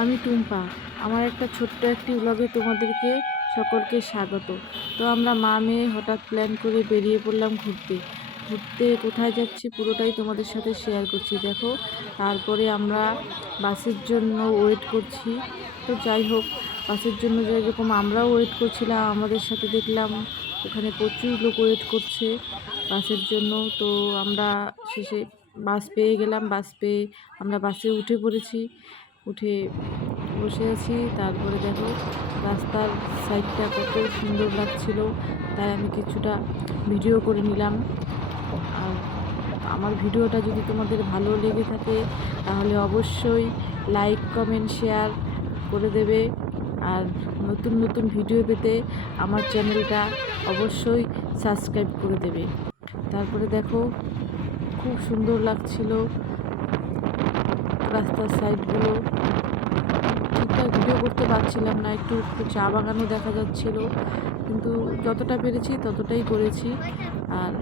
আমি টুম্পা। আমার একটা ছোট্ট একটি ব্লগে তোমাদেরকে সকলকে স্বাগত। তো আমরা মা মেয়ে হঠাৎ প্ল্যান করে বেরিয়ে পড়লাম ঘুরতে। কোথায় যাচ্ছি পুরোটাই তোমাদের সাথে শেয়ার করছি, দেখো। তারপরে আমরা বাসের জন্য ওয়েট করছি। তো যাই হোক, বাসের জন্য যেরকম আমরাও ওয়েট করছিলাম, আমাদের সাথে দেখলাম ওখানে প্রচুর লোক ওয়েট করছে বাসের জন্য। তো আমরা শেষে বাস পেয়ে গেলাম। বাস পেয়ে আমরা বাসে উঠে পড়েছি। উঠে বসে আছি। তারপরে দেখো রাস্তার সাইডটা কত সুন্দর লাগছিল, তাই আমি কিছুটা ভিডিও করে নিলাম। আর আমার ভিডিওটা যদি তোমাদের ভালো লেগে থাকে তাহলে অবশ্যই লাইক কমেন্ট শেয়ার করে দেবে। আর নতুন নতুন ভিডিও পেতে আমার চ্যানেলটা অবশ্যই সাবস্ক্রাইব করে দেবে। তারপরে দেখো খুব সুন্দর লাগছিল রাস্তার সাইডগুলো। ঠিকঠাক ভিডিও করতে পারছিলাম না, একটু একটু চা বাগানও দেখা যাচ্ছিল, কিন্তু যতটা পেরেছি ততটাই করেছি। আর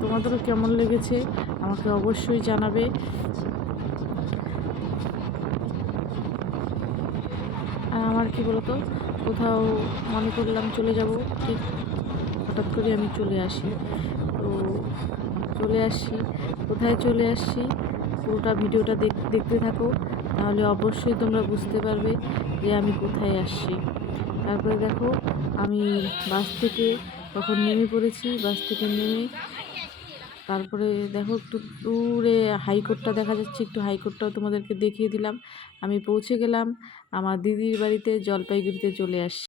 তোমাদেরও কেমন লেগেছে আমাকে অবশ্যই জানাবে। আর আমার কি বলতো, কোথাও মনে করলাম চলে যাব, ঠিক হঠাৎ করে আমি চলে আসি। তো চলে আসি, কোথায় চলে আসছি পুরোটা ভিডিওটা দেখতে থাকো, তাহলে অবশ্যই তোমরা বুঝতে পারবে যে আমি কোথায় আসছি। তারপরে দেখো আমি বাস থেকে তখন নেমে পড়েছি। বাস থেকে নেমে তারপরে দেখো একটু দূরে হাইকোর্টটা দেখা যাচ্ছে, একটু হাইকোর্টটাও তোমাদেরকে দেখিয়ে দিলাম। আমি পৌঁছে গেলাম আমার দিদির বাড়িতে, জলপাইগুড়িতে চলে আসছি।